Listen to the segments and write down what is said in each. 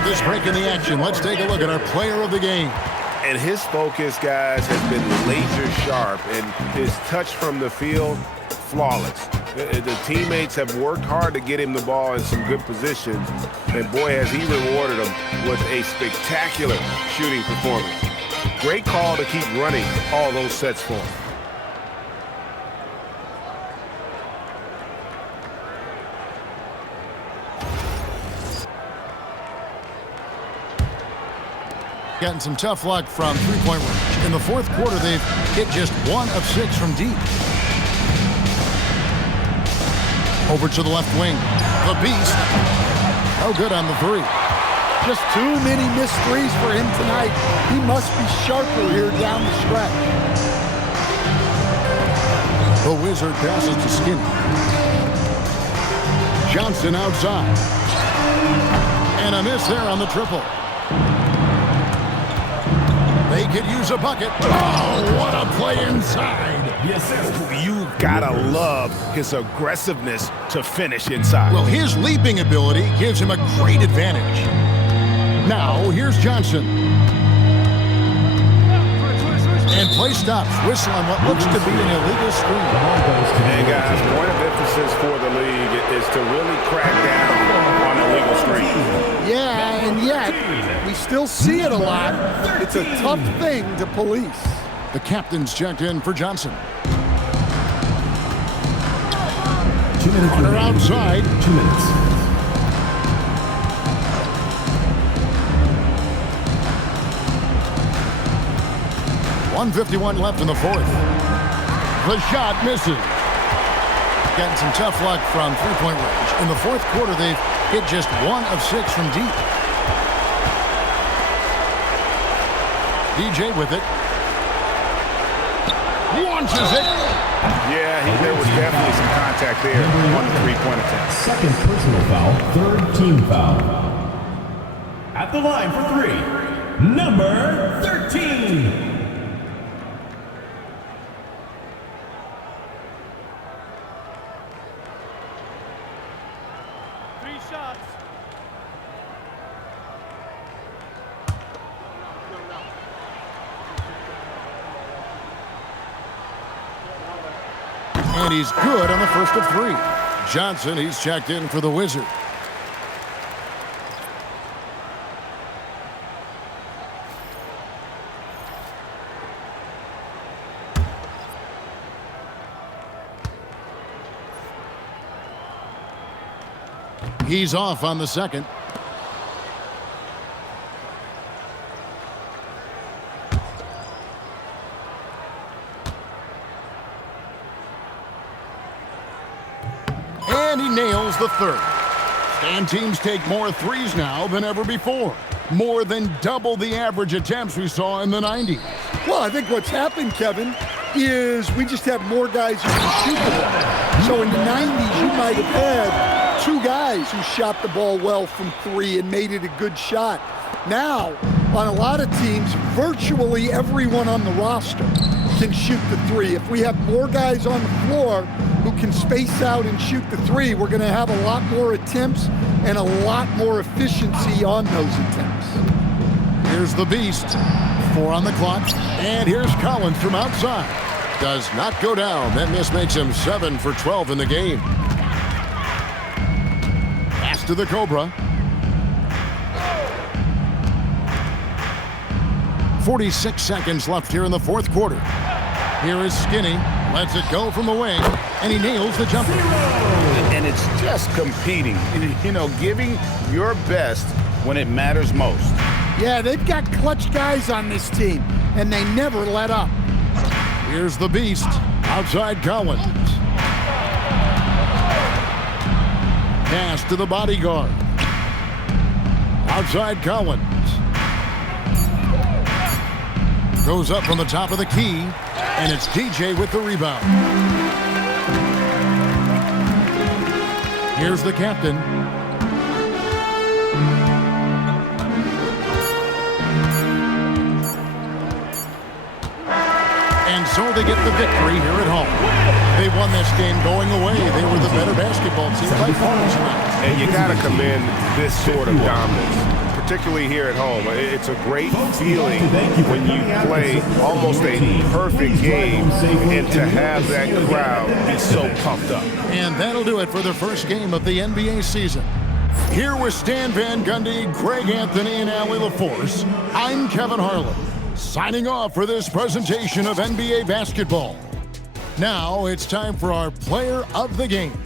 with this break in the action. Let's take a look at our player of the game. And his focus, guys, has been laser sharp, and his touch from the field, flawless. The teammates have worked hard to get him the ball in some good positions, and boy, has he rewarded them with a spectacular shooting performance. Great call to keep running all those sets for him. Gotten some tough luck from three-point range. In the fourth quarter, they've hit just 1 of 6 from deep. Over to the left wing. The Beast. Oh, good on the three. Just too many missed threes for him tonight. He must be sharper here down the stretch. The Wizard passes to Skinny. Johnson outside. And a miss there on the triple. They could use a bucket. Oh, what a play inside. Yes, you gotta love his aggressiveness to finish inside. Well, his leaping ability gives him a great advantage. Now, here's Johnson. And play stops. Whistle on what looks to be an illegal screen. And guys, point of emphasis for the league is to really crack down on illegal screens. Yeah, and yet, we still see it a lot. It's a tough thing to police. The captain's checked in for Johnson. 2 minutes. Runner outside. 2 minutes. .151 left in the fourth. The shot misses. Getting some tough luck from three-point range. In the fourth quarter, they've hit just 1 of 6 from deep. DJ with it. Launches it. Yeah, there was definitely some contact there on the three-point attempt. Second personal foul, third team foul. At the line for three, number 13. And he's good on the first of 3. Johnson, he's checked in for the Wizard. He's off on the second. And he nails the third. And teams take more threes now than ever before. More than double the average attempts we saw in the 90s. Well, I think what's happened, Kevin, is we just have more guys who can shoot the ball. So in the 90s, you might have had 2 guys who shot the ball well from 3 and made it a good shot. Now, on a lot of teams, virtually everyone on the roster can shoot the 3. If we have more guys on the floor who can space out and shoot the 3, we're going to have a lot more attempts and a lot more efficiency on those attempts. Here's the Beast. 4 on the clock. And here's Collins from outside. Does not go down. Then this makes him 7 for 12 in the game. Pass to the Cobra. 46 seconds left here in the fourth quarter. Here is Skinny. Lets it go from the wing. And he nails the jumper. And it's just competing. You know, giving your best when it matters most. Yeah, they've got clutch guys on this team, and they never let up. Here's the Beast. Outside Collins. Pass to the bodyguard. Outside Collins. Goes up from the top of the key, and it's DJ with the rebound. Here's the captain. And so they get the victory here at home. They won this game going away. They were the better basketball team by far tonight. And you got to commend this sort of dominance, particularly here at home. It's a great feeling when you play almost a perfect game and to have that crowd be so pumped up. And that'll do it for the first game of the NBA season. Here with Stan Van Gundy, Greg Anthony, and Allie LaForce, I'm Kevin Harlan, signing off for this presentation of NBA basketball. Now it's time for our player of the game.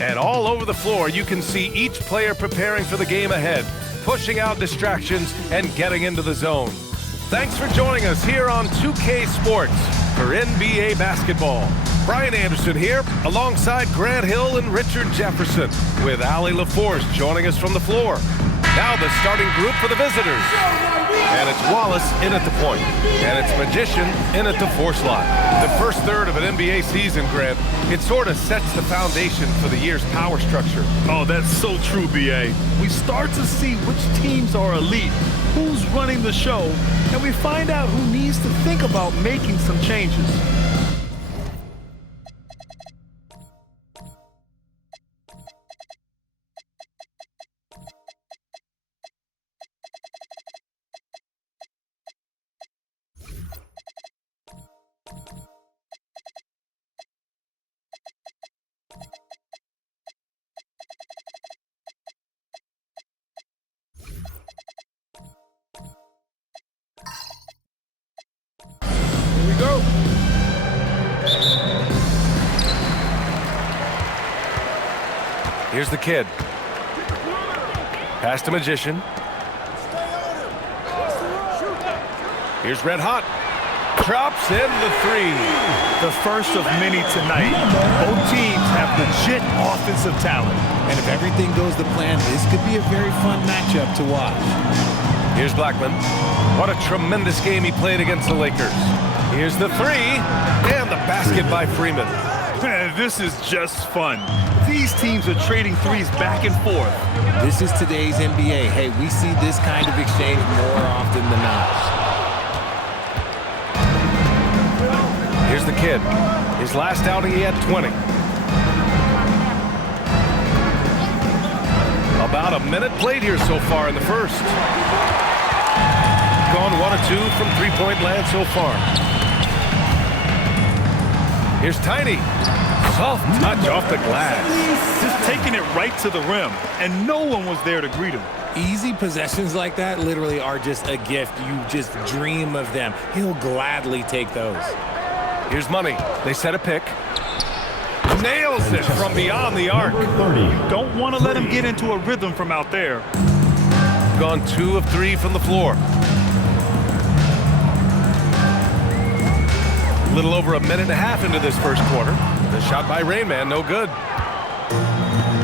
And all over the floor, you can see each player preparing for the game ahead, pushing out distractions and getting into the zone. Thanks for joining us here on 2K Sports for NBA basketball. Brian Anderson here, alongside Grant Hill and Richard Jefferson, with Allie LaForce joining us from the floor. Now the starting group for the visitors. And it's Wallace in at the point. And it's Magician in at the 4 slot. The first third of an NBA season, Grant, it sort of sets the foundation for the year's power structure. Oh, that's so true, B.A. We start to see which teams are elite, who's running the show, and we find out who needs to think about making some changes. Here's the kid. Pass to Magician. Here's Red Hot. Drops in the three. The first of many tonight. Both teams have legit offensive talent. And if everything goes to plan, this could be a very fun matchup to watch. Here's Blackman. What a tremendous game he played against the Lakers. Here's the three. And the basket by Freeman. This is just fun. These teams are trading threes back and forth. This is today's NBA. Hey, we see this kind of exchange more often than not. Here's the kid. His last outing, he had 20. About a minute played here so far in the first. Gone 1 of 2 from three-point land so far. Here's Tiny. Soft touch off the glass. Just taking it right to the rim, and no one was there to greet him. Easy possessions like that literally are just a gift. You just dream of them. He'll gladly take those. Here's Money. They set a pick. Nails it from beyond the arc. Don't want to let him get into a rhythm from out there. Gone 2 of 3 from the floor. A little over a minute and a half into this first quarter. The shot by Rain Man, no good.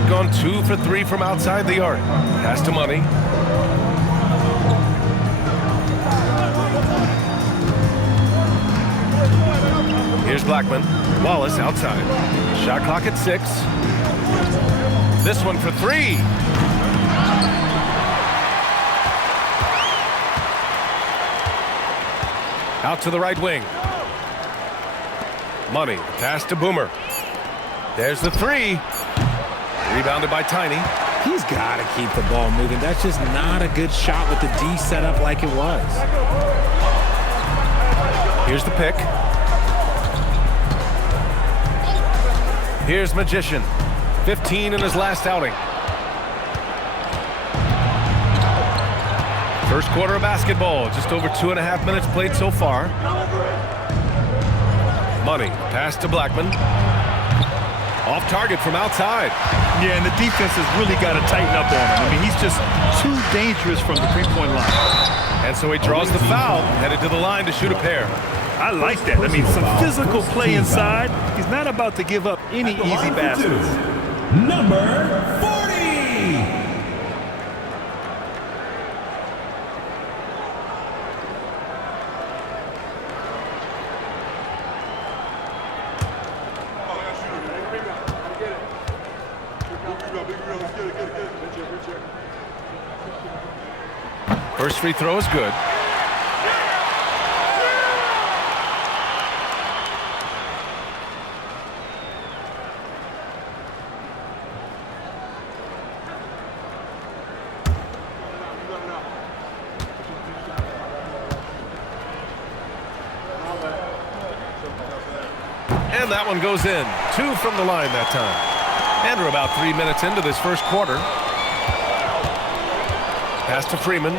Gone 2 for 3 from outside the arc. Pass to Money. Here's Blackman. Wallace outside. Shot clock at 6. This one for 3. Out to the right wing. Money. Pass to Boomer. There's the 3. Rebounded by Tiny. He's got to keep the ball moving. That's just not a good shot with the D set up like it was. Here's the pick. Here's Magician. 15 in his last outing. First quarter of basketball. Just over 2.5 minutes played so far. Money. Pass to Blackman. Off target from outside. Yeah, and the defense has really got to tighten up on him. I mean, he's just too dangerous from the three-point line. And so he draws the foul, headed to the line to shoot a pair. I like that. I mean, some physical play inside. He's not about to give up any easy baskets. Number 40. First free throw is good. And that one goes in. 2 from the line that time. And we're about 3 minutes into this first quarter. Pass to Freeman.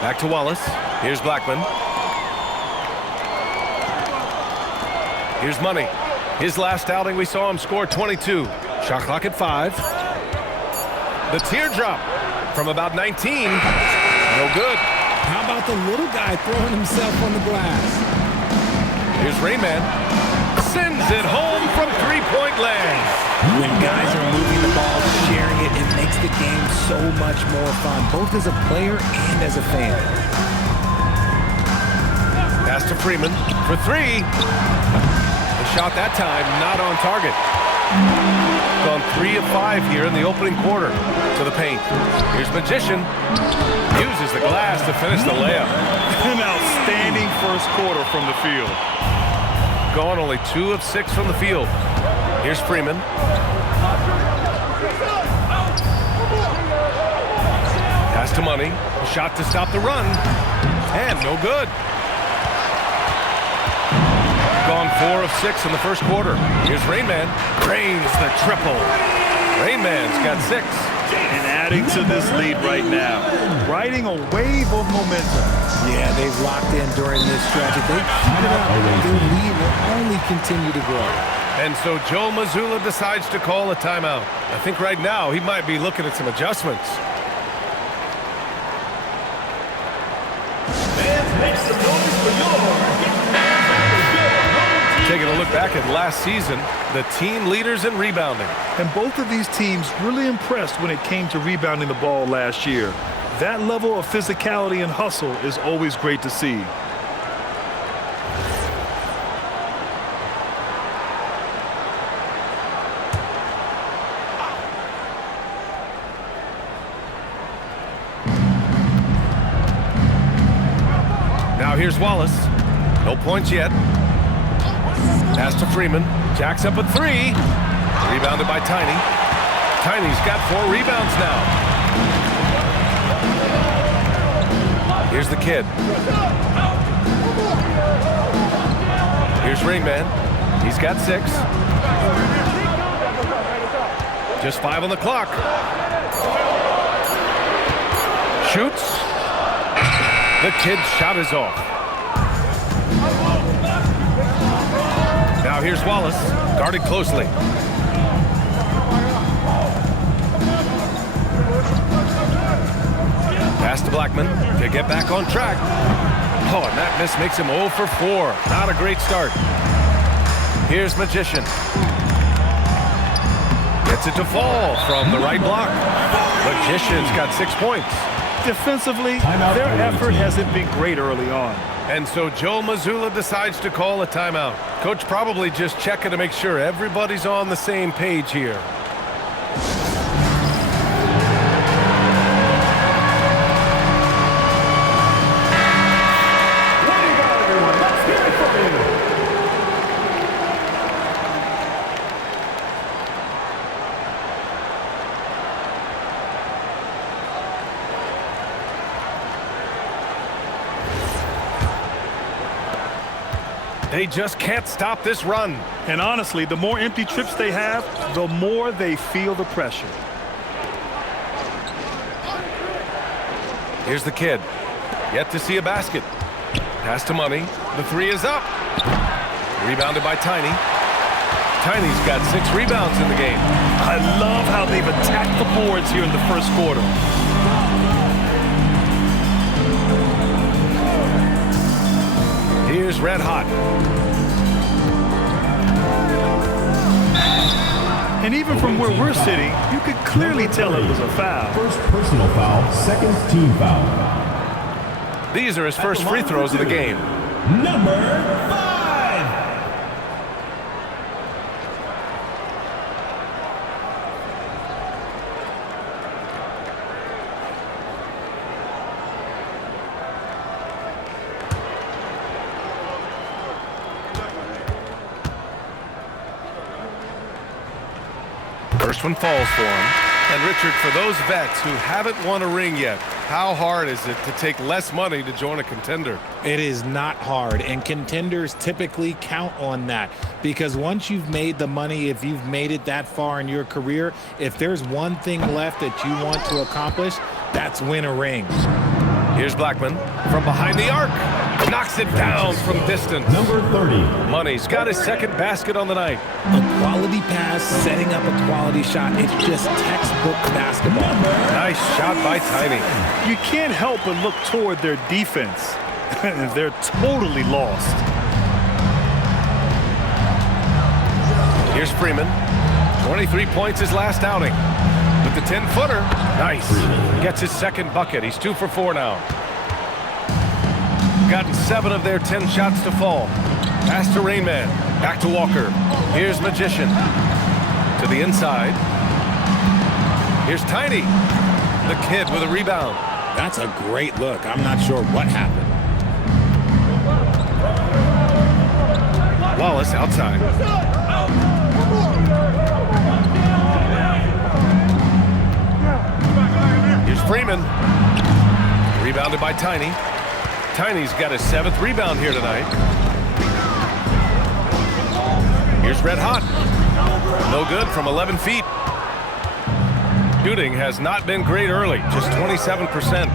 Back to Wallace. Here's Blackman. Here's Money. His last outing, we saw him score 22. Shot clock at 5. The teardrop from about 19. No good. How about the little guy throwing himself on the glass? Here's Rayman. Sends it home from three-point land. When guys are moving the ball, sharing it, it makes the game so much more fun, both as a player and as a fan. Pass to Freeman for 3. The shot that time not on target. Gone 3 of 5 here in the opening quarter. To the paint. Here's Magician. Uses the glass to finish the layup. An outstanding first quarter from the field. Gone only 2 of 6 from the field. Here's Freeman. Pass to Money. A shot to stop the run. And no good. Gone 4 of 6 in the first quarter. Here's Rainman. Drains the triple. Rainman's got 6. And adding to this lead right now. Riding a wave of momentum. Yeah, they've locked in during this stretch. If they keep it up, their lead will only continue to grow. And so Joe Mazzulla decides to call a timeout. I think right now he might be looking at some adjustments. Taking a look back at last season, the team leaders in rebounding. And both of these teams really impressed when it came to rebounding the ball last year. That level of physicality and hustle is always great to see. Now here's Wallace. No points yet. Pass to Freeman. Jacks up a three. Rebounded by Tiny. Tiny's got 4 rebounds now. Here's the kid. Here's Rainman. He's got 6. Just 5 on the clock. Shoots. The kid's shot is off. Now here's Wallace, guarded closely. Pass to Blackman to get back on track. Oh, and that miss makes him 0 for 4. Not a great start. Here's Magician. Gets it to fall from the right block. Magician's got 6 points. Defensively, their effort hasn't been great early on. And so Joe Mazzulla decides to call a timeout. Coach probably just checking to make sure everybody's on the same page here. They just can't stop this run. And honestly, the more empty trips they have, the more they feel the pressure. Here's the kid. Yet to see a basket. Pass to Money. The 3 is up. Rebounded by Tiny. Tiny's got 6 rebounds in the game. I love how they've attacked the boards here in the first quarter. Here's Red Hot. And even from where we're sitting, you could clearly tell it was a foul. First personal foul, second team foul. These are his first free throws of the game. Number 5. First one falls for him. And Richard, for those vets who haven't won a ring yet, how hard is it to take less money to join a contender? It is not hard, and contenders typically count on that because once you've made the money, if you've made it that far in your career, if there's one thing left that you want to accomplish, that's win a ring. Here's Blackman from behind the arc. Knocks it down from distance. Number 30. Money's got his second basket on the night. A quality pass, setting up a quality shot. It's just textbook basketball. Nice shot by Tiny. You can't help but look toward their defense. They're totally lost. Here's Freeman. 23 points his last outing. With the 10-footer. Nice. Gets his second bucket. He's 2 for 4 now. Gotten 7 of their 10 shots to fall. Pass to Rainman. Back to Walker. Here's Magician. To the inside. Here's Tiny. The kid with a rebound. That's a great look. I'm not sure what happened. Wallace outside. Here's Freeman. Rebounded by Tiny. Tiny's got his 7th rebound here tonight. Here's Red Hot. No good from 11 feet. Shooting has not been great early, just 27%.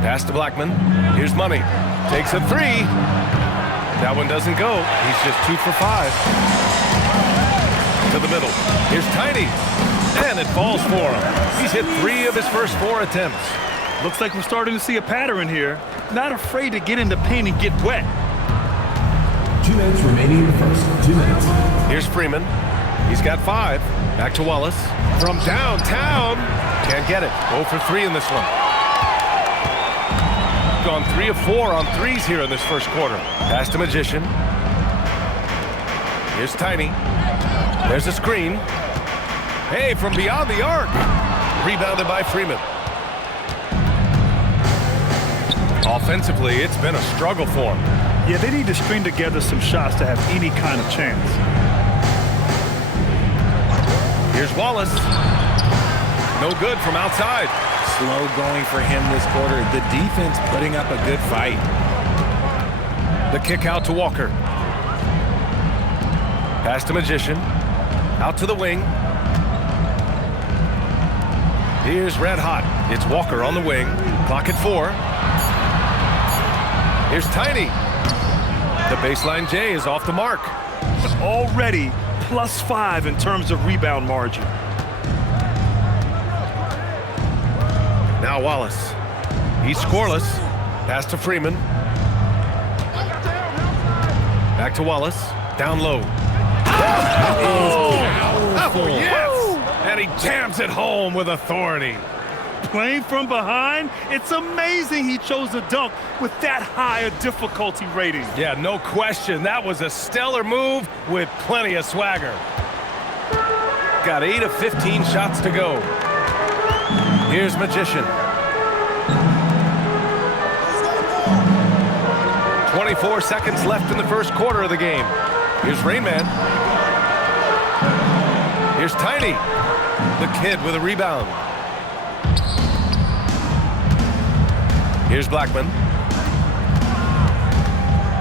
Pass to Blackman. Here's Money. Takes a three. That one doesn't go. He's just 2 for 5. To the middle. Here's Tiny. And it falls for him. He's hit 3 of his first 4 attempts. Looks like we're starting to see a pattern here. Not afraid to get in the paint and get wet. 2 minutes remaining in the first. 2 minutes. Here's Freeman. He's got 5. Back to Wallace. From downtown. Can't get it. 0 for 3 in this one. Gone 3 of 4 on threes here in this first quarter. Pass to Magician. Here's Tiny. There's a screen. Hey, from beyond the arc. Rebounded by Freeman. Offensively, it's been a struggle for him. Yeah, they need to string together some shots to have any kind of chance. Here's Wallace. No good from outside. Slow going for him this quarter. The defense putting up a good fight. The kick out to Walker. Pass to Magician. Out to the wing. Here's Red Hot. It's Walker on the wing. Clock at 4. Here's Tiny. The baseline J is off the mark. Already +5 in terms of rebound margin. Now Wallace. He's scoreless. Pass to Freeman. Back to Wallace. Down low. Oh, yes! And he jams it home with authority. Playing from behind, it's amazing he chose a dunk with that high a difficulty rating. Yeah, no question. That was a stellar move with plenty of swagger. Got 8 of 15 shots to go. Here's Magician. 24 seconds left in the first quarter of the game. Here's Rainman. Here's Tiny. The kid with a rebound. Here's Blackman.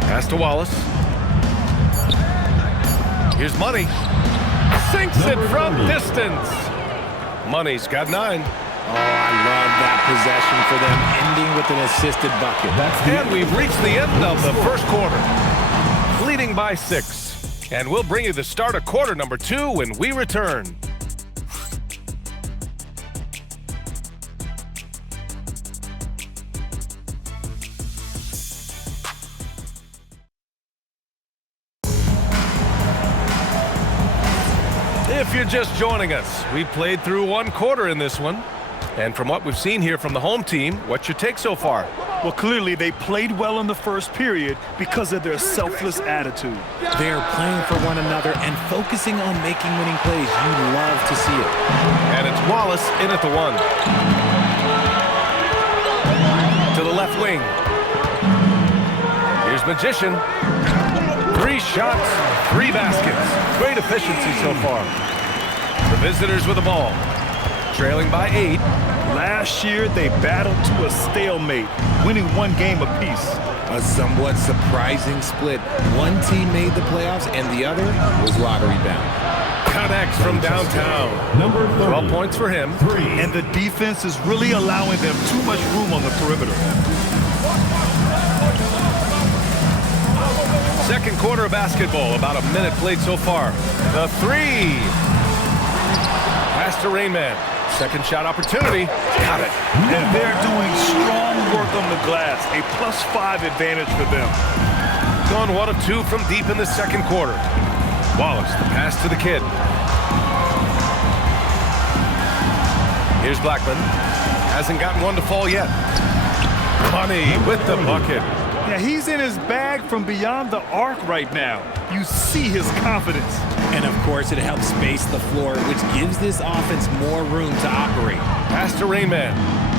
Pass to Wallace. Here's Money. Sinks it from distance. Money's got 9. Oh, I love that possession for them, ending with an assisted bucket. And we've reached the end of the first quarter. Leading by 6. And we'll bring you the start of quarter number 2 when we return. If you're just joining us, we played through 1 quarter in this one. And from what we've seen here from the home team, what's your take so far? Well, clearly they played well in the first period because of their selfless attitude. They're playing for one another and focusing on making winning plays. You love to see it. And it's Wallace in at the 1. To the left wing. Here's Magician. 3 shots, 3 baskets. Great efficiency so far. The visitors with the ball. Trailing by 8. Last year, they battled to a stalemate, winning 1 game apiece. A somewhat surprising split. One team made the playoffs and the other was lottery bound. Connects from downtown. Number 30. 12 points for him. And the defense is really allowing them too much room on the perimeter. Second quarter of basketball, about a minute played so far. The 3. Pass to Rainman. Second shot opportunity. Got it. And they're doing strong work on the glass. A +5 advantage for them. Gone 1 of 2 from deep in the second quarter. Wallace, the pass to the kid. Here's Blackman. Hasn't gotten one to fall yet. Money with the bucket. Yeah, he's in his bag from beyond the arc right now. You see his confidence. And of course, it helps space the floor, which gives this offense more room to operate. Pass to Rainman.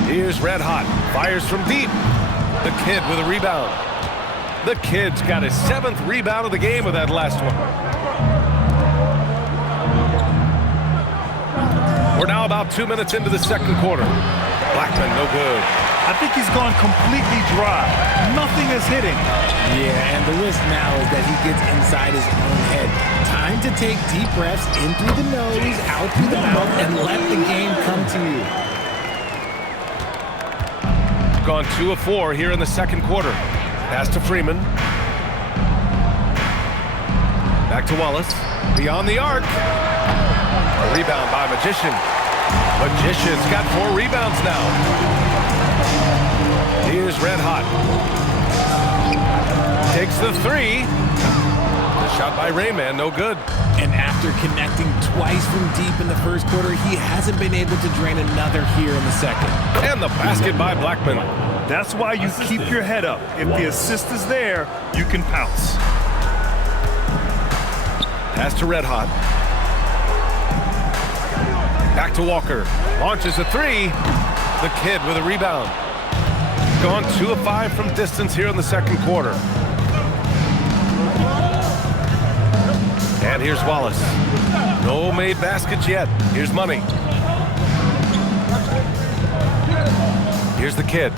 Here's Red Hot. Fires from deep. The kid with a rebound. The kid's got his 7th rebound of the game with that last one. We're now about 2 minutes into the second quarter. Blackman, no good. I think he's gone completely dry. Nothing is hitting. Yeah, and the risk now is that he gets inside his own head. Time to take deep breaths in through the nose, out through the mouth, and let the game come to you. Gone 2 of 4 here in the second quarter. Pass to Freeman. Back to Wallace. Beyond the arc. A rebound by Magician. Magician's got 4 rebounds now. Here's Red Hot. Takes the 3. The shot by Rayman, no good. And after connecting twice from deep in the first quarter, he hasn't been able to drain another here in the second. And the basket by Blackman. That's why you keep your head up. If the assist is there, you can pounce. Pass to Red Hot. Back to Walker. Launches a 3. The Kid with a rebound. Gone 2 of 5 from distance here in the second quarter. And here's Wallace. No made baskets yet. Here's Money. Here's the Kid.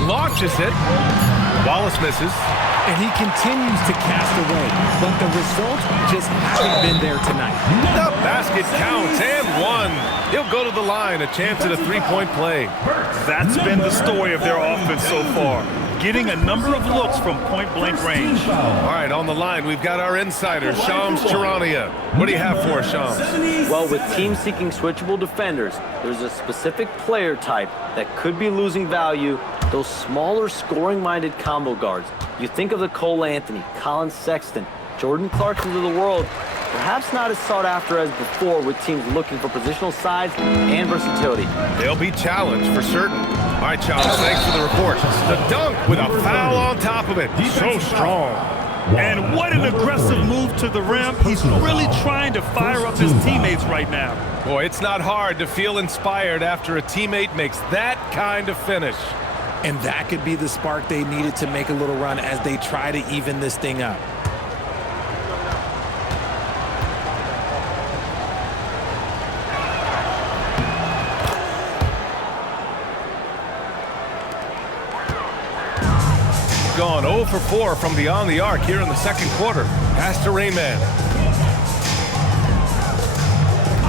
Launches it. Wallace misses. And he continues to cast away, but the results just haven't been there tonight. The basket counts and 1. He'll go to the line, a chance at a 3-point play. That's been the story of their offense so far. Getting a number of looks from point-blank range. All right, on the line, we've got our insider, Shams Charania. What do you have for us, Shams? Well, with teams seeking switchable defenders, there's a specific player type that could be losing value, those smaller scoring-minded combo guards. You think of the Cole Anthony, Colin Sexton, Jordan Clarksons of the world, perhaps not as sought after as before with teams looking for positional size and versatility. They'll be challenged for certain. All right, Shams, thanks for the report. The dunk with a foul on top of it. So strong. And what an aggressive move to the rim. He's really trying to fire up his teammates right now. Boy, it's not hard to feel inspired after a teammate makes that kind of finish. And that could be the spark they needed to make a little run as they try to even this thing up. Gone 0 for 4 from beyond the arc here in the second quarter. Pass to Rayman.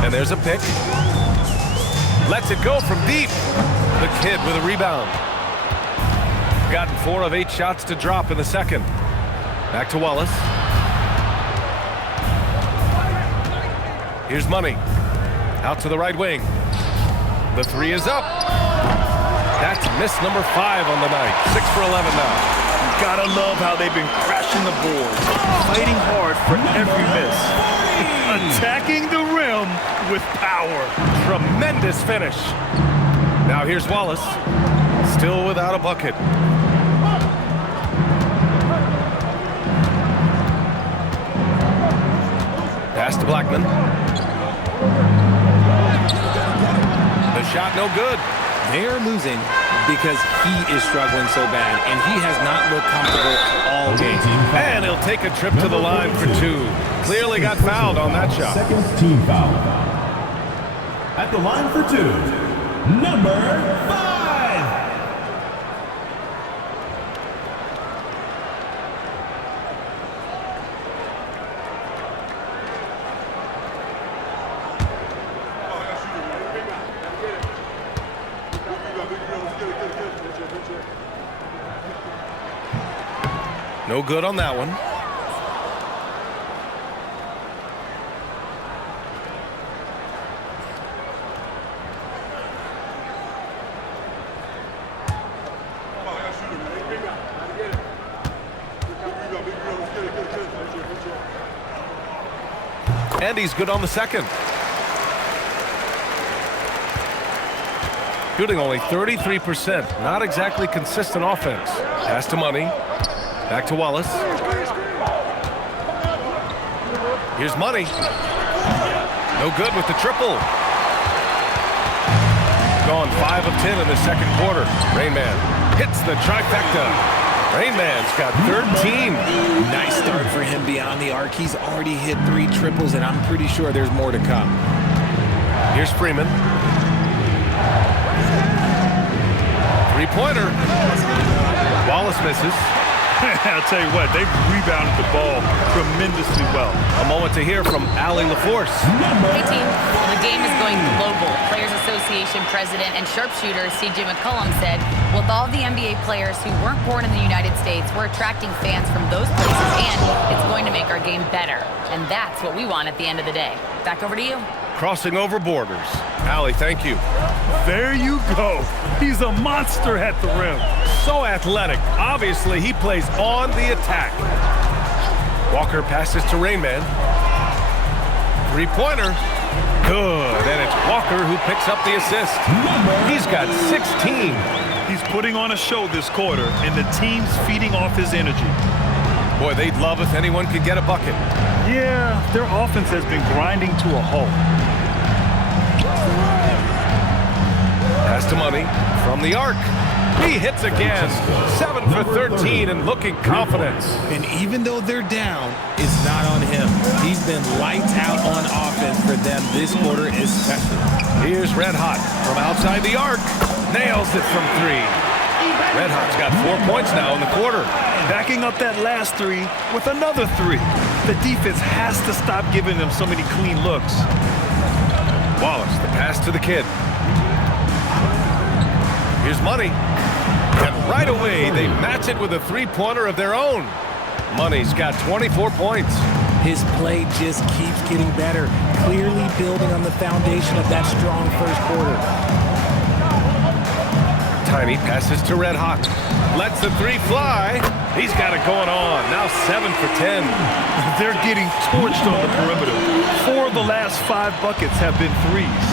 And there's a pick. Lets it go from deep. The Kid with a rebound. Gotten 4 of 8 shots to drop in the second. Back to Wallace. Here's Money. Out to the right wing. The 3 is up. That's miss number 5 on the night. 6 for 11 now. Gotta love how they've been crashing the boards, fighting hard for every miss, attacking the rim with power. Tremendous finish. Now here's Wallace, still without a bucket. Pass to Blackman. The shot no good. They're losing because he is struggling so bad, and he has not looked comfortable all game. And he'll take a trip to the line for 2. Clearly got fouled on that shot. Second team foul. At the line for 2, number 5. No good on that one. And he's good on the second. Shooting only 33%. Not exactly consistent offense. Pass to Money. Back to Wallace. Here's Money. No good with the triple. Gone 5 of 10 in the second quarter. Rayman hits the trifecta. Rayman's got 13. Nice start for him beyond the arc. He's already hit 3 triples, and I'm pretty sure there's more to come. Here's Freeman. 3-pointer. Wallace misses. I'll tell you what, they've rebounded the ball tremendously well. A moment to hear from Allie LaForce. Hey, team. The game is going global. Players Association President and sharpshooter C.J. McCollum said, with all the NBA players who weren't born in the United States, we're attracting fans from those places, and it's going to make our game better. And that's what we want at the end of the day. Back over to you. Crossing over borders. Allie, thank you. There you go. He's a monster at the rim. So athletic. Obviously, he plays on the attack. Walker passes to Rain Man. Three-pointer. Good. And it's Walker who picks up the assist. He's got 16. He's putting on a show this quarter, and the team's feeding off his energy. Boy, they'd love if anyone could get a bucket. Yeah, their offense has been grinding to a halt. Pass to Money from the arc. He hits again. 7 for 13 and looking confident. And even though they're down, it's not on him. He's been lights out on offense for them this quarter especially. Here's Red Hot from outside the arc. Nails it from 3. Red Hot's got 4 points now in the quarter. Backing up that last 3 with another 3. The defense has to stop giving them so many clean looks. Wallace, the pass to the kid. Here's Money. And right away, they match it with a three-pointer of their own. Money's got 24 points. His play just keeps getting better, clearly building on the foundation of that strong first quarter. Tiny passes to Red Hot. Lets the 3 fly. He's got it going on. Now 7 for 10. They're getting torched on the perimeter. 4 of the last 5 buckets have been threes.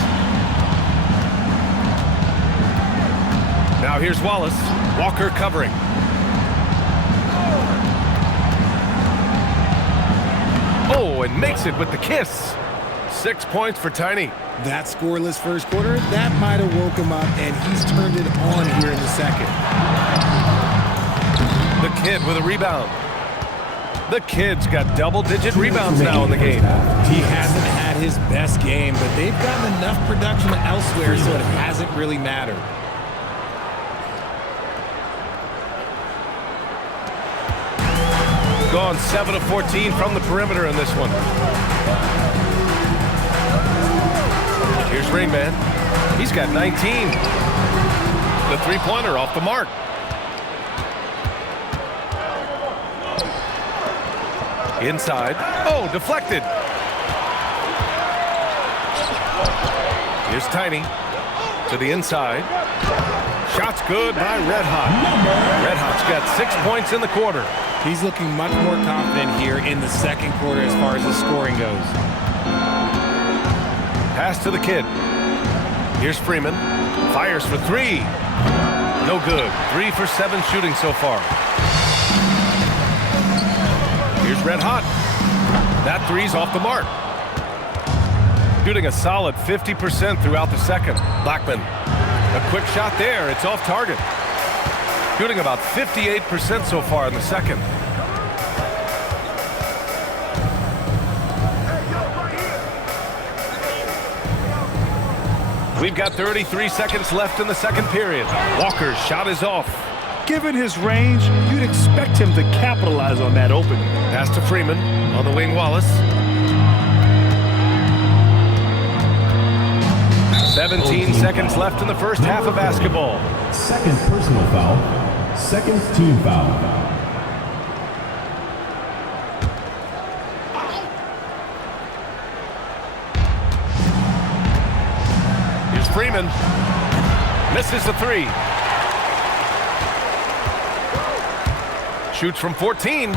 Now here's Wallace. Walker covering. Oh, and makes it with the kiss. 6 points for Tiny. That scoreless first quarter, that might have woke him up, and he's turned it on here in the second. The kid with a rebound. The kid's got double-digit rebounds now in the game. He hasn't had his best game, but they've gotten enough production elsewhere, so it hasn't really mattered. Gone 7 of 14 from the perimeter in this one. Here's Rain Man. He's got 19. The three-pointer off the mark. Inside. Oh, deflected. Here's Tiny to the inside. Shot's good by Red Hot. Red Hot's got 6 points in the quarter. He's looking much more confident here in the second quarter as far as his scoring goes. Pass to the kid. Here's Freeman. Fires for 3. No good. 3 for 7 shooting so far. Here's Red Hot. That 3's off the mark. Shooting a solid 50% throughout the second. Blackman. A quick shot there. It's off target. Shooting about 58% so far in the second. We've got 33 seconds left in the second period. Walker's shot is off. Given his range, you'd expect him to capitalize on that opening. Pass to Freeman on the wing. Wallace. 17 seconds left in the first half of basketball. Second personal foul. Second team foul. Here's Freeman. Misses the 3. Shoots from 14.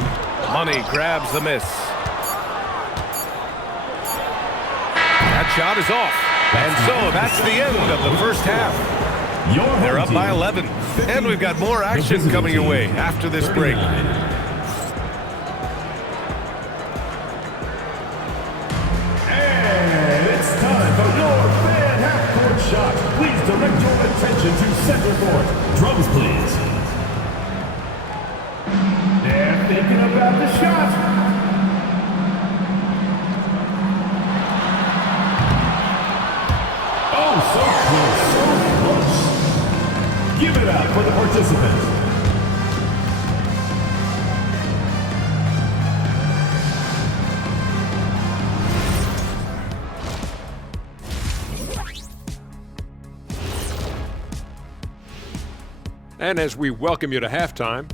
Money grabs the miss. That shot is off. And so that's the end of the first half. They're up by 11. And we've got more action coming your way after this break. And it's time for your fan half-court shot. Please direct your attention to center court. Drums, please. They're thinking about the shot. Oh, so close, so close. Give it up for the participants. And as we welcome you to halftime,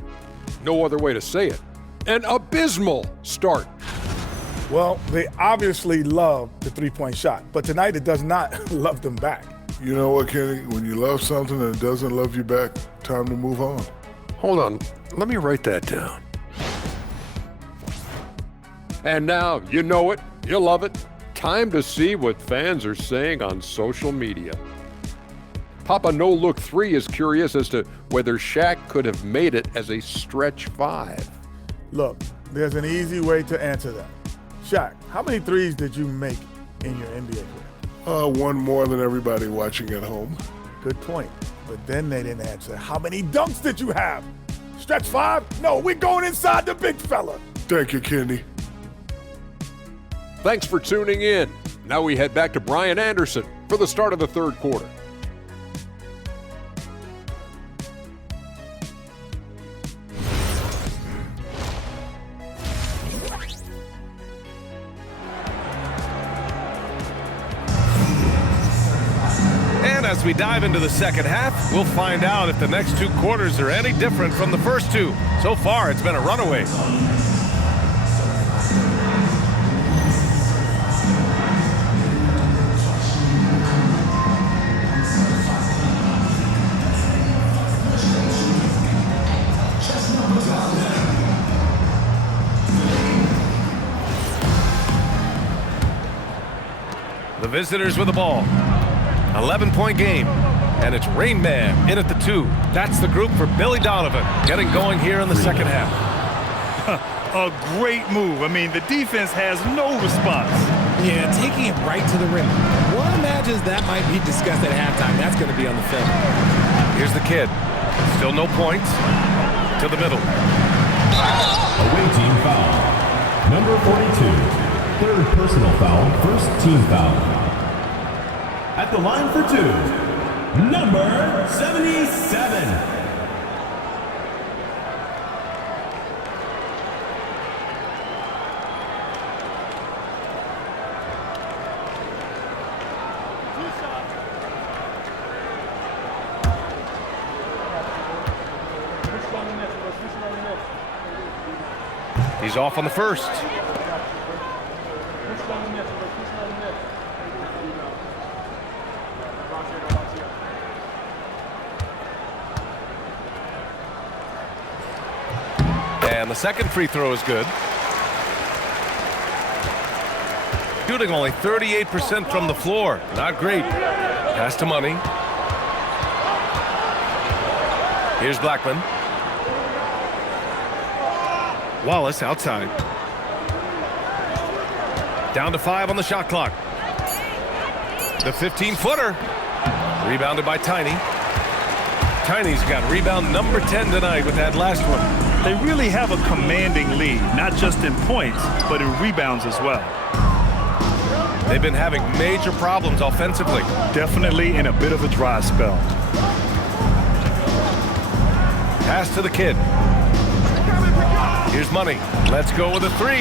no other way to say it, an abysmal start. Well, they obviously love the three-point shot, but tonight it does not love them back. You know what, Kenny? When you love something and it doesn't love you back, time to move on. Hold on, let me write that down. And now, you know it, you love it. Time to see what fans are saying on social media. Papa No Look 3 is curious as to whether Shaq could have made it as a stretch 5. Look, there's an easy way to answer that. Shaq, how many threes did you make in your NBA career? One more than everybody watching at home. Good point. But then they didn't answer. How many dunks did you have? Stretch 5? No, we're going inside the big fella. Thank you, Kenny. Thanks for tuning in. Now we head back to Brian Anderson for the start of the third quarter. And as we dive into the second half, we'll find out if the next 2 quarters are any different from the first 2. So far, it's been a runaway. The visitors with the ball. 11-point game. And it's Rain Man in at the 2. That's the group for Billy Donovan getting going here in the second half. A great move. I mean, the defense has no response. Yeah, taking it right to the rim. One imagines that might be discussed at halftime. That's going to be on the film. Here's the kid. Still no points. To the middle. Away team foul. Number 42. Third personal foul, first team foul. At the line for 2, number 77. He's off on the first. And the second free throw is good. Shooting only 38% from the floor. Not great. Pass to Money. Here's Blackman. Wallace outside. Down to 5 on the shot clock. The 15-footer. Rebounded by Tiny. Tiny's got rebound number 10 tonight with that last one. They really have a commanding lead, not just in points, but in rebounds as well. They've been having major problems offensively. Definitely in a bit of a dry spell. Pass to the kid. Here's Money. Let's go with a 3.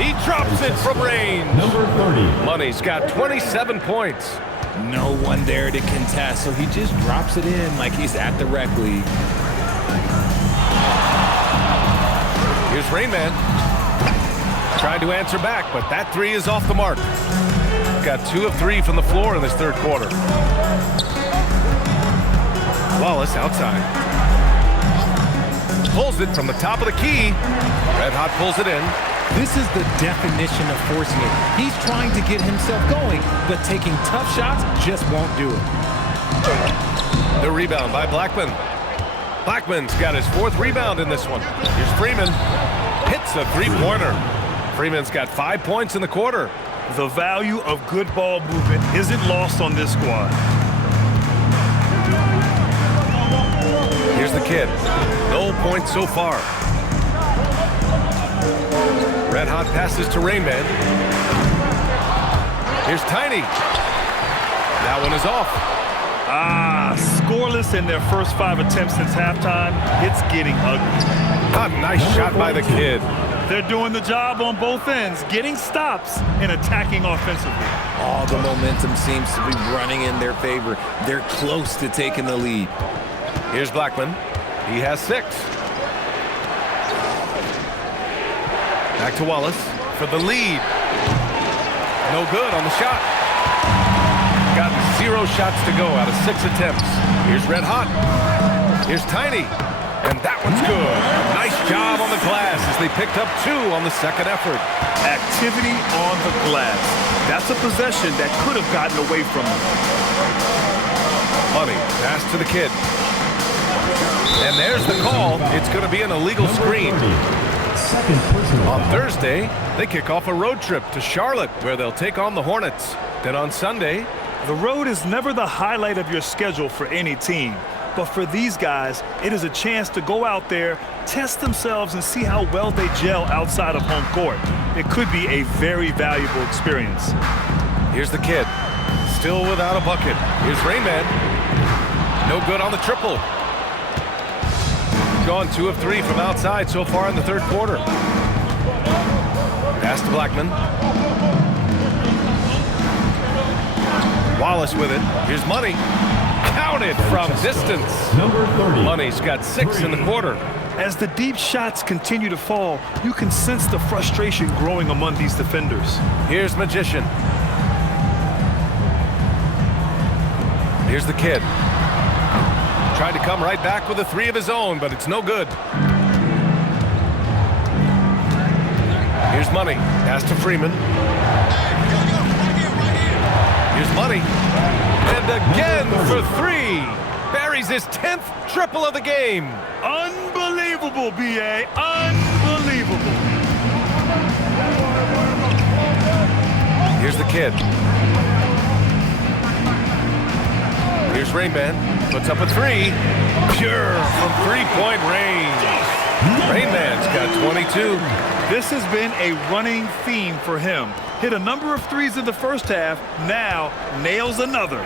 He drops it from range. Number 30. Money's got 27 points. No one there to contest, so he just drops it in like he's at the rec league. Here's Rain Man. Trying to answer back, but that 3 is off the mark. Got 2 of 3 from the floor in this third quarter. Wallace outside. Pulls it from the top of the key. Red Hot pulls it in. This is the definition of forcing it. He's trying to get himself going, but taking tough shots just won't do it. The rebound by Blackman. Blackman's got his 4th rebound in this one. Here's Freeman. Hits the 3-pointer. Freeman's got 5 points in the quarter. The value of good ball movement isn't lost on this squad. Here's the kid. No points so far. Red Hot passes to Rain Man. Here's Tiny. That one is off. Scoreless in their first 5 attempts since halftime. It's getting ugly. A nice shot by the kid. They're doing the job on both ends, getting stops and attacking offensively. All the momentum seems to be running in their favor. They're close to taking the lead. Here's Blackman. He has 6. Back to Wallace for the lead. No good on the shot. Got 0 shots to go out of 6 attempts. Here's Red Hot. Here's Tiny. And that one's good. Nice job on the glass as they picked up 2 on the second effort. Activity on the glass. That's a possession that could have gotten away from them. Money, pass to the kid. And there's the call. It's going to be an illegal screen. On Thursday, they kick off a road trip to Charlotte, where they'll take on the Hornets. Then on Sunday, the road is never the highlight of your schedule for any team. But for these guys, it is a chance to go out there, test themselves, and see how well they gel outside of home court. It could be a very valuable experience. Here's the kid. Still without a bucket. Here's Rainman. No good on the triple. Gone 2 of 3 from outside so far in the third quarter. Pass to Blackman. Wallace with it. Here's Money. Counted from distance. Number 30. Money's got 6 in the quarter. As the deep shots continue to fall, you can sense the frustration growing among these defenders. Here's Magician. Here's the kid. Tried to come right back with a 3 of his own, but it's no good. Here's Money. Pass to Freeman. Here's Money. And again for 3. Buries his 10th triple of the game. Unbelievable, BA. Unbelievable. Here's the kid. Here's Rainman. Puts up a 3. Pure from 3-point range. Rainman's got 22. This has been a running theme for him. Hit a number of 3s in the first half, now nails another.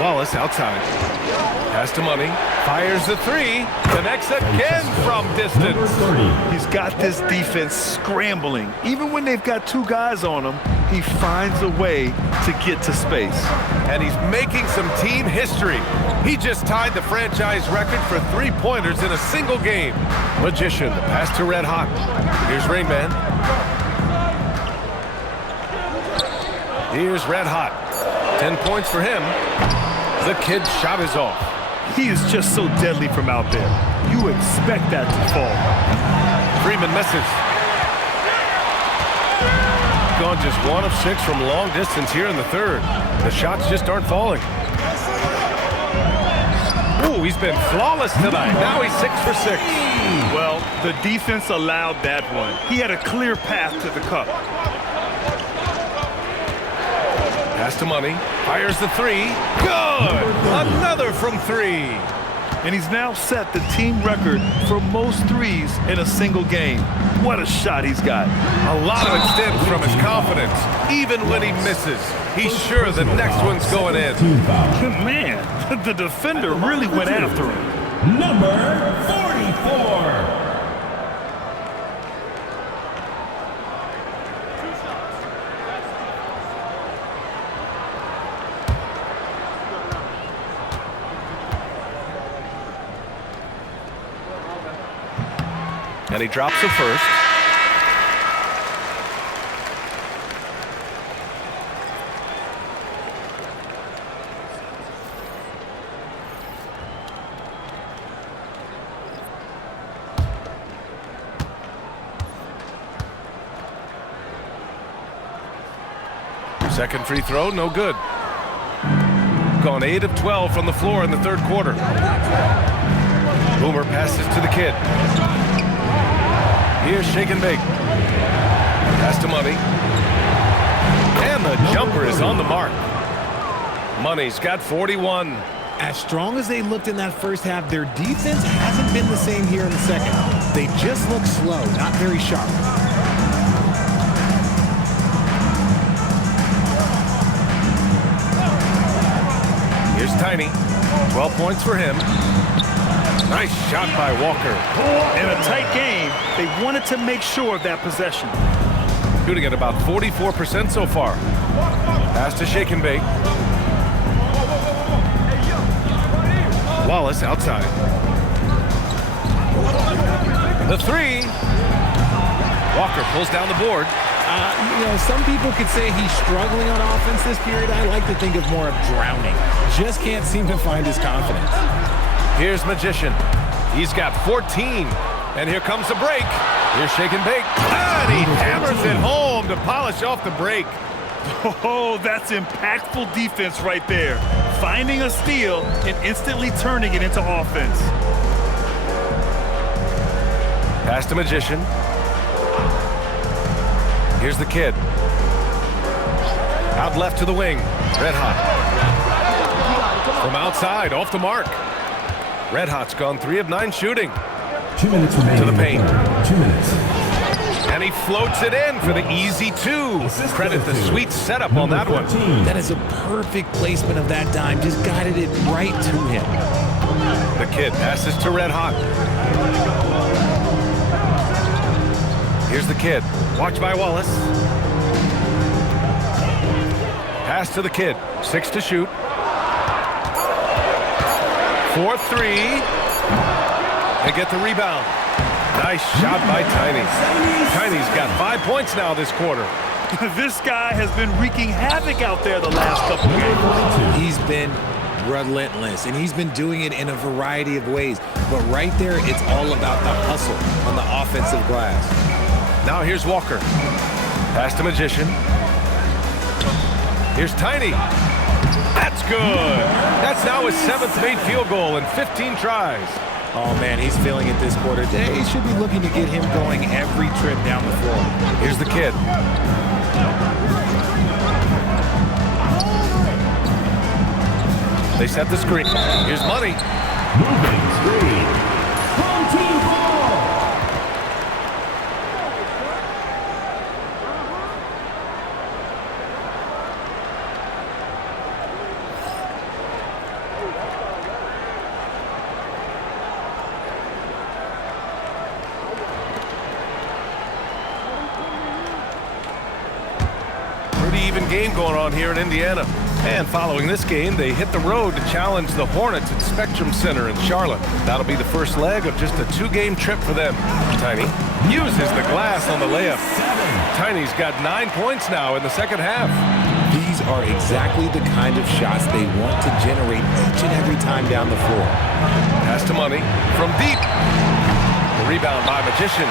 Wallace outside. Pass to Money. Fires the 3. Connects again from distance. He's got this defense scrambling. Even when they've got 2 guys on him, he finds a way to get to space. And he's making some team history. He just tied the franchise record for 3-pointers in a single game. Magician, the pass to Red Hot. Here's Rainman. Here's Red Hot. 10 points for him. The kid's shot is off. He is just so deadly from out there. You expect that to fall. Freeman misses. Gone just 1 of 6 from long distance here in the third. The shots just aren't falling. Ooh, he's been flawless tonight. Now he's 6 for 6. Well, the defense allowed that one. He had a clear path to the cup. Pass to Money. Fires the 3. Good! Another from 3. And he's now set the team record for most 3s in a single game. What a shot he's got. A lot of it stems from his confidence. Even when he misses, he's sure the next one's going in. Man, the defender really went after him. Number 44. And he drops the first. Second free throw, no good. Gone 8 of 12 from the floor in the third quarter. Boomer passes to the kid. Here's Shake and Bake. Pass to Money. And the jumper is on the mark. Money's got 41. As strong as they looked in that first half, their defense hasn't been the same here in the second. They just look slow, not very sharp. Here's Tiny. 12 points for him. Nice shot by Walker. In a tight game, they wanted to make sure of that possession. Shooting at about 44% so far. Pass to Shake and Bake. Wallace outside. The three. Walker pulls down the board. Some people could say he's struggling on offense this period. I like to think of more of drowning. Just can't seem to find his confidence. Here's Magician. He's got 14. And here comes the break. Here's Shake and Bake. And he hammers it home to polish off the break. Oh, that's impactful defense right there. Finding a steal and instantly turning it into offense. Pass to Magician. Here's the kid. Out left to the wing. Red Hot. From outside, off the mark. Red Hot's gone 3 of 9 shooting. 2 minutes remaining. To the paint. 2 minutes. And he floats it in for the easy 2. Credit the sweet setup on that one. That is a perfect placement of that dime. Just guided it right to him. The kid passes to Red Hot. Here's the kid. Watch by Wallace. Pass to the kid. 6 to shoot. 4-3. They get the rebound. Nice shot by Tiny. Tiny's got 5 points now this quarter. This guy has been wreaking havoc out there the last couple of games. He's been relentless, and he's been doing it in a variety of ways. But right there, it's all about the hustle on the offensive glass. Now here's Walker. Pass to Magician. Here's Tiny. That's good. That's now his 7th made field goal in 15 tries. Oh, man, he's feeling it this quarter. He should be looking to get him going every trip down the floor. Here's the kid. They set the screen. Here's Money. Moving screen from Team Ball. Even game going on here in Indiana. And following this game, they hit the road to challenge the Hornets at Spectrum Center in Charlotte. That'll be the first leg of just a 2-game trip for them. Tiny uses the glass on the layup. Tiny's got 9 points now in the second half. These are exactly the kind of shots they want to generate each and every time down the floor. Pass to Money from deep. The rebound by Magician.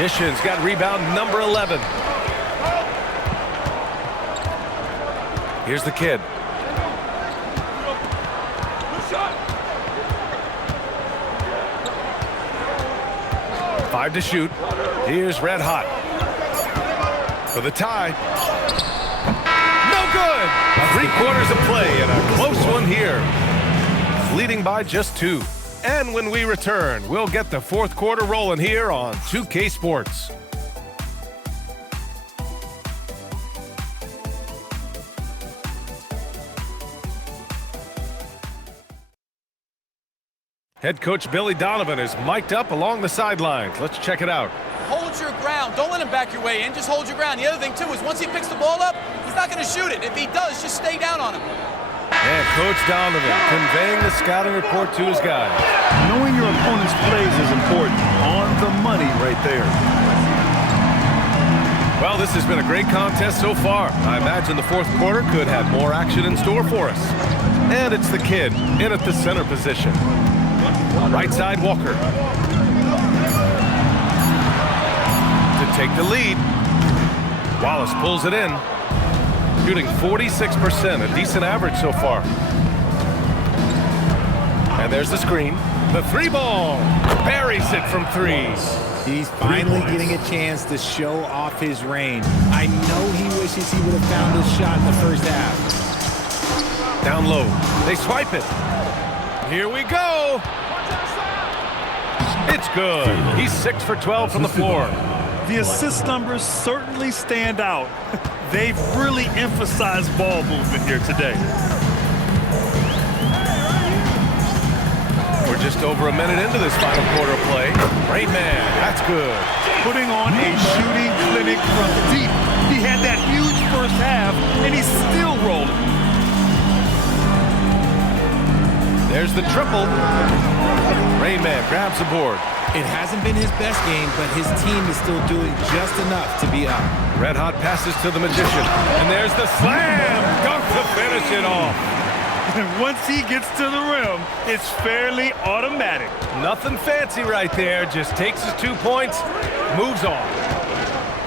Magician's got rebound number 11. Here's the kid. Five to shoot. Here's Red Hot. For the tie. No good! 3/4 of play and a close one here. Leading by just 2. And when we return, we'll get the 4th quarter rolling here on 2K Sports. Head coach Billy Donovan is mic'd up along the sidelines. Let's check it out. Hold hold your ground. Don't let him back your way in. Just hold your ground. The other thing, too, is once he picks the ball up, he's not going to shoot it. If he does, just stay down on him. And Coach Donovan conveying the scouting report to his guys. Knowing your opponent's plays is important. On the money right there. Well, this has been a great contest so far. I imagine the fourth quarter could have more action in store for us. And it's the kid in at the center position. Right side, Walker. To take the lead. Wallace pulls it in. Shooting 46%, a decent average so far. And there's the screen. The three ball. Buries it from three. He's finally getting a chance to show off his range. I know he wishes he would have found his shot in the first half. Down low. They swipe it. Here we go. It's good. He's 6 for 12 from the floor. The assist numbers certainly stand out. They've really emphasized ball movement here today. We're just over a minute into this final quarter play. Great man. That's good. Putting on a shooting clinic from deep. He had that huge first half, and he's still rolling. There's the triple. Rayman grabs the board. It hasn't been his best game, but his team is still doing just enough to be up. Red hot passes to the magician. And there's the slam. Dunk to finish it off. And once he gets to the rim, it's fairly automatic. Nothing fancy right there. Just takes his 2 points, moves on.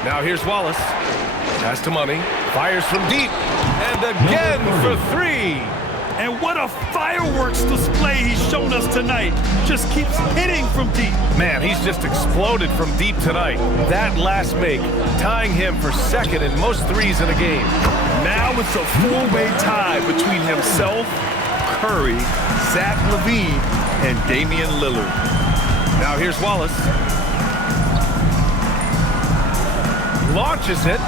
Now here's Wallace. Pass to Money. Fires from deep. And again for three. And what a fireworks display he's shown us tonight. Just keeps hitting from deep. Man, he's just exploded from deep tonight. That last make, tying him for second in most threes in a game. Now it's a four-way tie between himself, Curry, Zach LaVine, and Damian Lillard. Now here's Wallace. Launches it.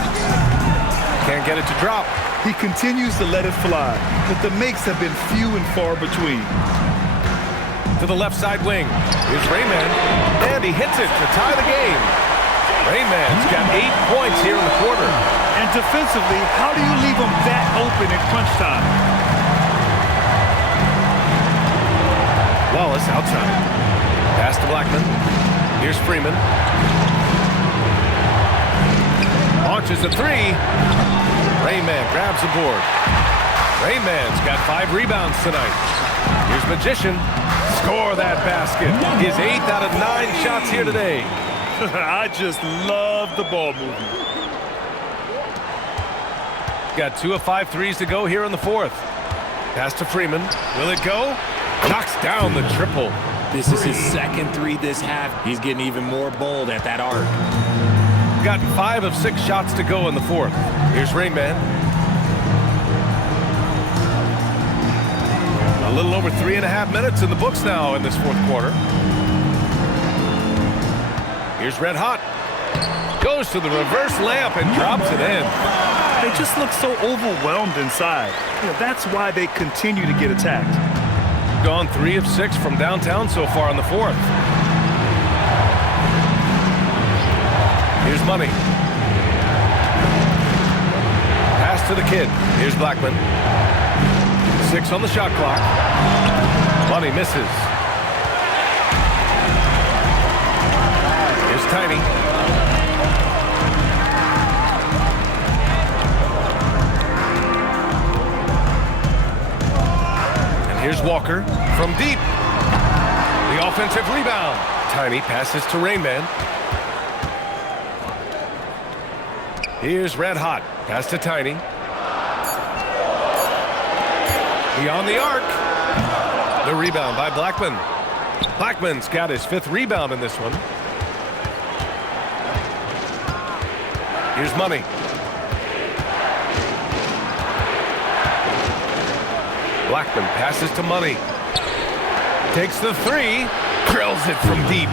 Can't get it to drop. He continues to let it fly, but the makes have been few and far between. To the left side wing. Here's Rayman. And he hits it to tie the game. Rayman's got 8 points here in the quarter. And defensively, how do you leave him that open in crunch time? Wallace outside. Pass to Blackman. Here's Freeman. Launches a three. Rayman grabs the board. Rayman's got 5 rebounds tonight. Here's Magician. Score that basket. His 8th out of 9 shots here today. I just love the ball movement. Got 2 of 5 threes to go here in the fourth. Pass to Freeman. Will it go? Knocks down the triple. This is his second three this half. He's getting even more bold at that arc. Got 5 of 6 shots to go in the fourth. Here's Rayman. A little over 3.5 minutes in the books now in this fourth quarter. Here's Red Hot. Goes to the reverse layup and drops it in. They just look so overwhelmed inside. That's why they continue to get attacked. Gone 3 of 6 from downtown so far in the fourth. Here's Money. Pass to the kid. Here's Blackman. 6 on the shot clock. Money misses. Here's Tiny. And here's Walker from deep. The offensive rebound. Tiny passes to Rayman. Here's Red Hot. Pass to Tiny. Beyond the arc. The rebound by Blackman. Blackman's got his 5th rebound in this one. Here's Money. Blackman passes to Money. Takes the 3. Drills it from deep.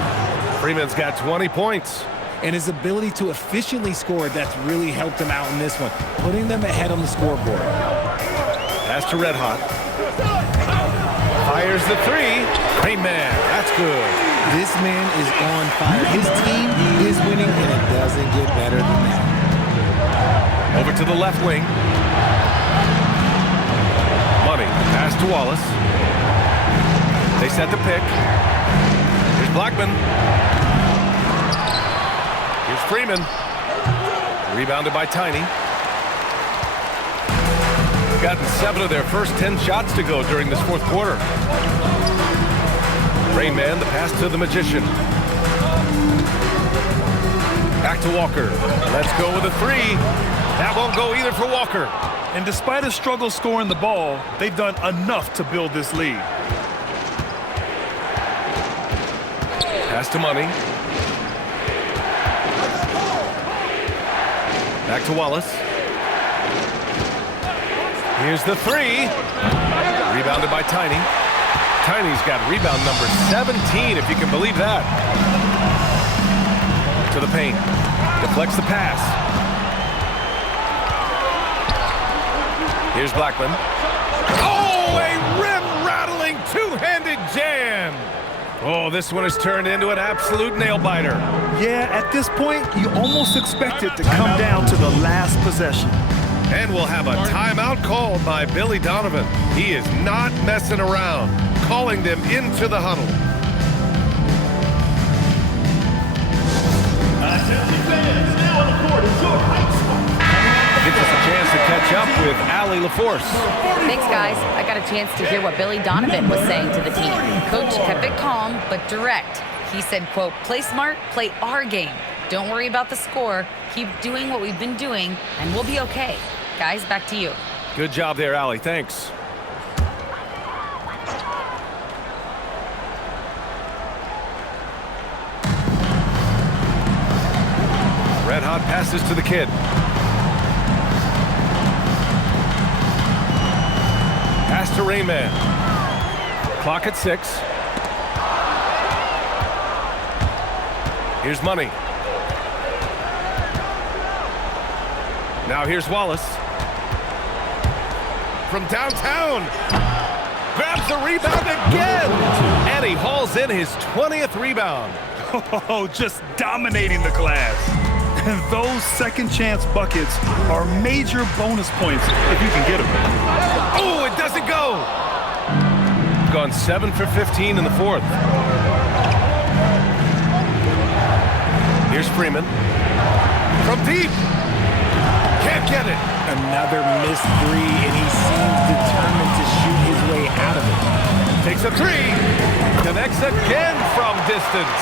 Freeman's got 20 points. And his ability to efficiently score, that's really helped him out in this one, putting them ahead on the scoreboard. Pass to Red Hot. Fires the 3. Great man. That's good. This man is on fire. His team is winning, and it doesn't get better than that. Over to the left wing. Money. Pass to Wallace. They set the pick. Here's Blackman. Here's Freeman. Rebounded by Tiny. Gotten 7 of their first 10 shots to go during this fourth quarter. Rain Man, the pass to the Magician. Back to Walker. Let's go with a 3. That won't go either for Walker. And despite a struggle scoring the ball, they've done enough to build this lead. Pass to Money. Back to Wallace. Here's the 3. Rebounded by Tiny. Tiny's got rebound number 17, if you can believe that. To the paint. Deflects the pass. Here's Blackman. Oh, a rim-rattling two-handed jam. Oh, this one has turned into an absolute nail-biter. Yeah, at this point, you almost expect it to come down to the last possession. And we'll have a timeout called by Billy Donovan. He is not messing around, calling them into the huddle. Now on the court is your high school. Gives us a chance to catch up with Allie LaForce. Thanks, guys. I got a chance to hear what Billy Donovan was saying to the team. Coach kept it calm but direct. He said, quote, play smart, play our game. Don't worry about the score. Keep doing what we've been doing, and we'll be okay. Guys, back to you. Good job there, Allie. Thanks. Red hot passes to the kid. Pass to Rayman. Clock at 6. Here's Money. Now here's Wallace. From downtown. Grabs the rebound again. And he hauls in his 20th rebound. Oh, just dominating the glass. And those second chance buckets are major bonus points if you can get them. Oh, it doesn't go. Gone 7 for 15 in the fourth. Here's Freeman. From deep. Can't get it. Another missed 3, and he seems determined to shoot his way out of it. Takes a 3. Connects again from distance.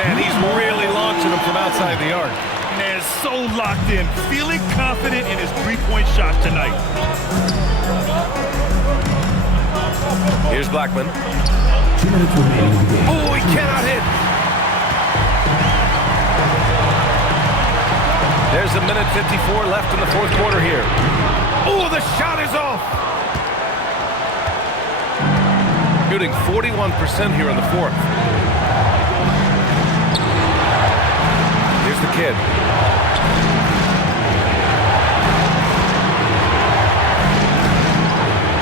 Man, he's really launching him from outside the arc. Man, so locked in, feeling confident in his three-point shot tonight. Here's Blackman. 2 minutes remaining in the game. Oh, he cannot hit. There's a minute 54 left in the fourth quarter here. Oh, the shot is off. Shooting 41% here in the fourth. Here's the kid.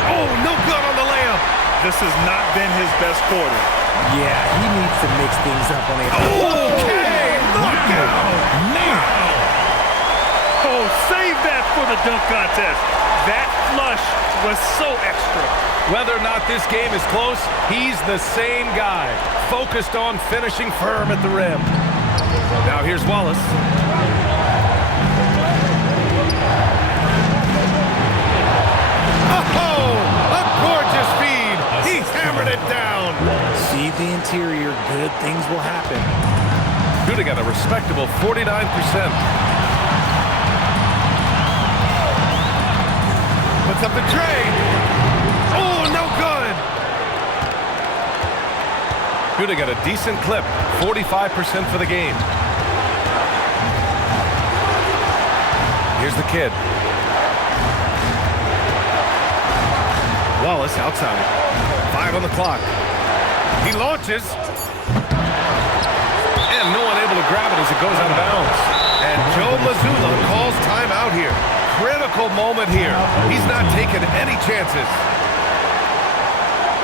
Oh, no good on the layup. This has not been his best quarter. Yeah, he needs to mix things up on the Okay, look out. Now. Oh, save that for the dunk contest. That flush was so extra. Whether or not this game is close, he's the same guy, focused on finishing firm at the rim. Now here's Wallace. Oh, a gorgeous feed. He hammered it down. See the interior, good things will happen. Shooting at a respectable 49%. Puts up the tray. Oh, no good. Shooting at a decent clip, 45% for the game. Here's the kid. Wallace outside. 5 on the clock. He launches. And no one able to grab it as it goes out of bounds. And Joe Mazzulla calls timeout here. Critical moment here. He's not taking any chances.